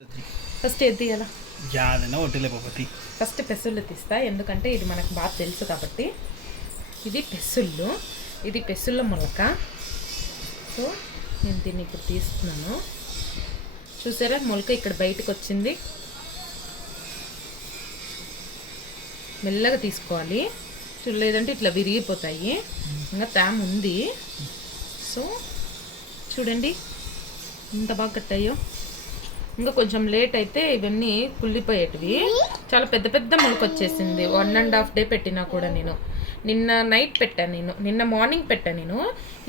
First ఏది తీయాలా? యాదైనా ఒట్టిలే బాబతి. First పెసుళ్ళు తీస్తా, ఎందుకంటే ఇది మనకు బాగా తెలుసు కాబట్టి. ఇది పెసుళ్ళు, ఇది పెసుళ్ళ మొలక. సో నేను దీన్ని ఇప్పుడు తీస్తున్నాను. చూసారా మొలక ఇక్కడ బయటకు వచ్చింది. మెల్లగా తీసుకోవాలి, లేదంటే ఇట్లా విరిగిపోతాయి. ఇంకా తేమ ఉంది. సో చూడండి ఎంత బాగా కట్టాయో. ఇంకా కొంచెం లేట్ అయితే ఇవన్నీ కుళ్ళిపోయేటివి. చాలా పెద్ద పెద్ద మొలక వచ్చేసింది. 1.5 డే పెట్టినా కూడా. నేను నిన్న నైట్ పెట్టాను, నిన్న మార్నింగ్ పెట్టాను. నేను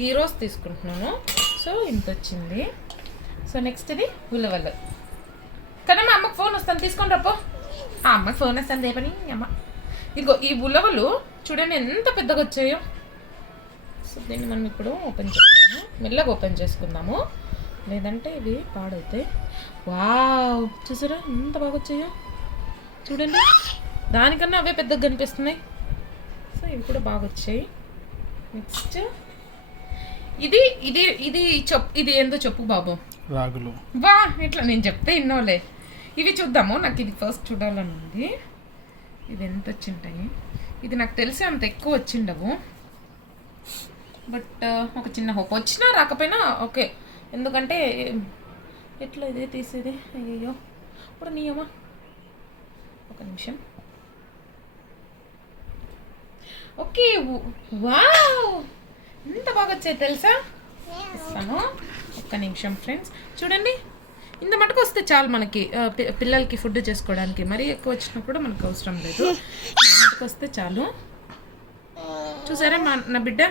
ఈరోజు తీసుకుంటున్నాను. సో ఇంత వచ్చింది. సో నెక్స్ట్ ఇది ఉలవలు. కానీ మా అమ్మకి ఫోన్ వస్తాను, తీసుకొని రాపో. అమ్మకి ఫోన్ వస్తాను రేపని అమ్మ. ఇగో ఈ ఉలవలు చూడండి ఎంత పెద్దగా వచ్చాయో. సో దీన్ని మనం ఇప్పుడు ఓపెన్ చేస్తాము. మెల్లగా ఓపెన్ చేసుకుందాము, లేదంటే ఇవి పాడైతే. వావ్, చూసారా ఎంత బాగా వచ్చాయో. చూడండి, దానికన్నా అవే పెద్దగా కనిపిస్తున్నాయి. సో ఇవి కూడా బాగా వచ్చాయి. నెక్స్ట్ ఇది ఇది ఇది ఇది ఏందో చెప్పు బాబు. రాగులు. వా, ఇట్లా నేను చెప్తే ఇన్నోలే. ఇవి చూద్దాము, నాకు ఇది ఫస్ట్ చూడాలని ఉంది. ఇవి ఎంత వచ్చింటాయి? ఇది నాకు తెలిసి అంత ఎక్కువ వచ్చిండవు, బట్ ఒక చిన్న హోప్. వచ్చినా రాకపోయినా ఓకే, ఎందుకంటే ఎట్లా ఇదే తీసేది. అయ్యో ఇప్పుడు నీయమ్మా, ఒక నిమిషం. ఓకే, వావ్ ఎంత బాగా వచ్చాయి తెలుసా. ఇస్తాను ఒక్క నిమిషం ఫ్రెండ్స్. చూడండి, ఇంత మటుకు వస్తే చాలు మనకి పిల్లలకి ఫుడ్ చేసుకోవడానికి. మరీ ఎక్కువ వచ్చినప్పుడు మనకు అవసరం లేదు, మటుకు వస్తే చాలు. చూసారా నా బిడ్డ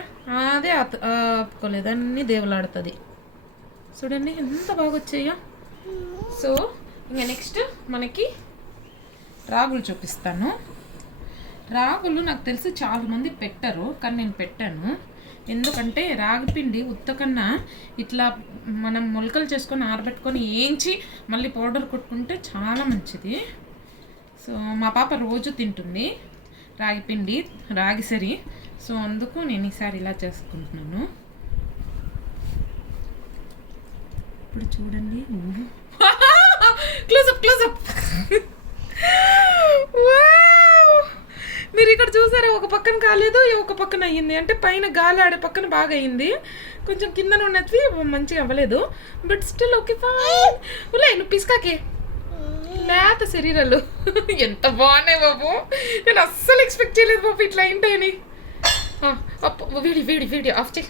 అదే ఆపుకోలేదు, అన్నీ దేవులాడుతుంది. చూడండి ఎంత బాగా వచ్చాయో. సో ఇంకా నెక్స్ట్ మనకి రాగులు చూపిస్తాను. రాగులు నాకు తెలిసి చాలా మంది పెట్టరు, కానీ నేను పెట్టాను. ఎందుకంటే రాగిపిండి ఉత్తకన్నా ఇట్లా మనం మొలకలు చేసుకొని ఆరబెట్టుకొని వేయించి మళ్ళీ పౌడర్ కొట్టుకుంటే చాలా మంచిది. సో మా పాప రోజు తింటుంది రాగిపిండి, రాగి సరి. సో అందుకు నేను ఈసారి ఇలా చేసుకుంటున్నాను. ఇప్పుడు చూడండి, క్లోజప్ క్లోజప్. మీరు ఇక్కడ చూసారా, ఒక పక్కన కాలేదు, ఒక పక్కన అయ్యింది. అంటే పైన గాలి ఆడే పక్కన బాగా అయ్యింది, కొంచెం కింద ఉన్నది మంచిగా అవ్వలేదు. But still okay fine. నువ్వు పిస్కాకి లేత శరీరాలు ఎంత బాగున్నాయి బాబు. నేను అస్సలు ఎక్స్పెక్ట్ చేయలేదు బాబు ఇట్లా అయింటాయని. వీడియో ఆఫ్ చేయి.